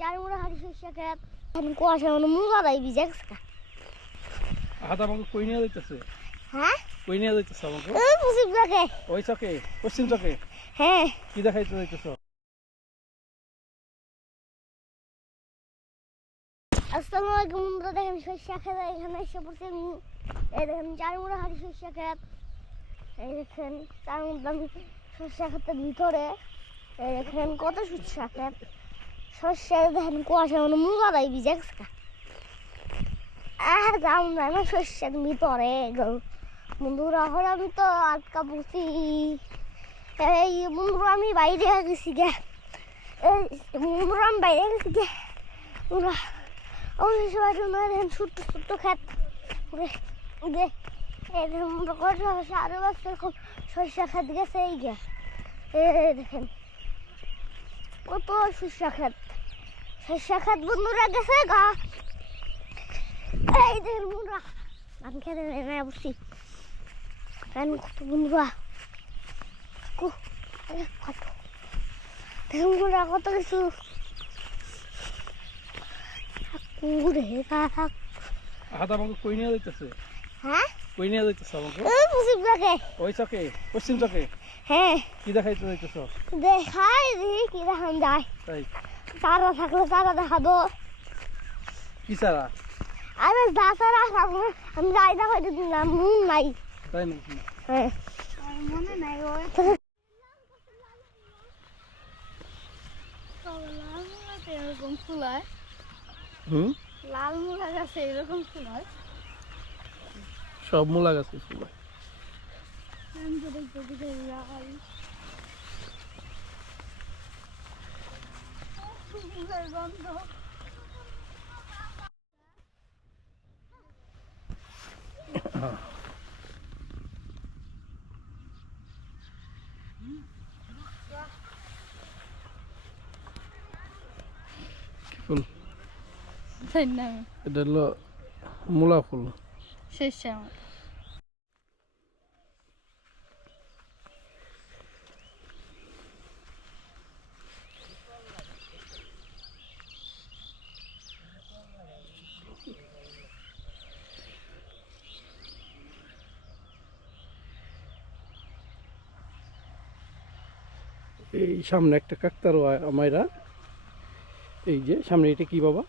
চার মুড়া হাড়ি শস্য খেত কুয়াশা মানে মুজা দেয় ভিজে গেছে। হাতা আমাকে কই নিয়ে যাইতেছে? হ্যাঁ কই নিয়ে যাইতেছে আমাকে? ওই মুসিব লাগে। ওই চকে, পশ্চিম চকে। হ্যাঁ কি দেখাইতে যাইতেছ? আসসালামু আলাইকুম বন্ধুরা, দেখেন শস্য খেত এখানে এসে পড়ছে। এই দেখেন চার মুড়া হাড়ি শস্য খেত। এই দেখেন তার মধ্যে আমি শস্য খেতের ভিতরে এই দেখেন কত শস্য খেত। শস্য দেখেন কুয়াশা মানে মুজা দেয় ভিজে গেছে। যাম না না শস্যের ভিতরে বন্ধুরা, এখন আমি তো আটকা পড়ছি। এই বন্ধুরা আমি বাইরে গেছি গে, এই বন্ধুরা আমি বাইরে গেছি গে। বন্ধুরা ওই সবাই দেখেন ছোট্ট ছোট্ট খেত আরো বাচ্চা শস্য খেত গেছে। এই গে দেখেন কত শস্য খেত বন্ধুরা গেছে গা। এই দেখেন বন্ধুরা আমি খেতে বসছি কত বন্ধুরা, দেখুন বন্ধুরা কত কিছু হাতা আমাকে কই নিয়ে যাইতেছে? হ্যাঁ কই নিয়ে যাইতেছে আমাকে? ওই মুসিব লাগে। ওই চকে, পশ্চিম চকে। হ্যাঁ কি দেখাইতে যাইতেছ? দেখাই দেখি কি দেখান যায়। তাই তারা থাকলে তারা দেখাবো। কি সারা? আমি যা তারা থাকবো আমি যাই না হয়তো দিলাম মন নাই। তাই নাকি? হ্যাঁ মনে নাই এরকম ফুল হয়। লাল মূলা গাছে এরকম ফুল হয়। সব মূলা গাছে ফুল হয়। গন্ধ ফুল না এটা হলো মূলা ফুল। শেষ আমার এই সামনে একটা কাকতাড়ুয়া আমাইরা। এই যে সামনে এটা কি বাবা?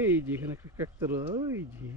এই যে এখানে একটা কাকতাড়ুয়া, ওই যে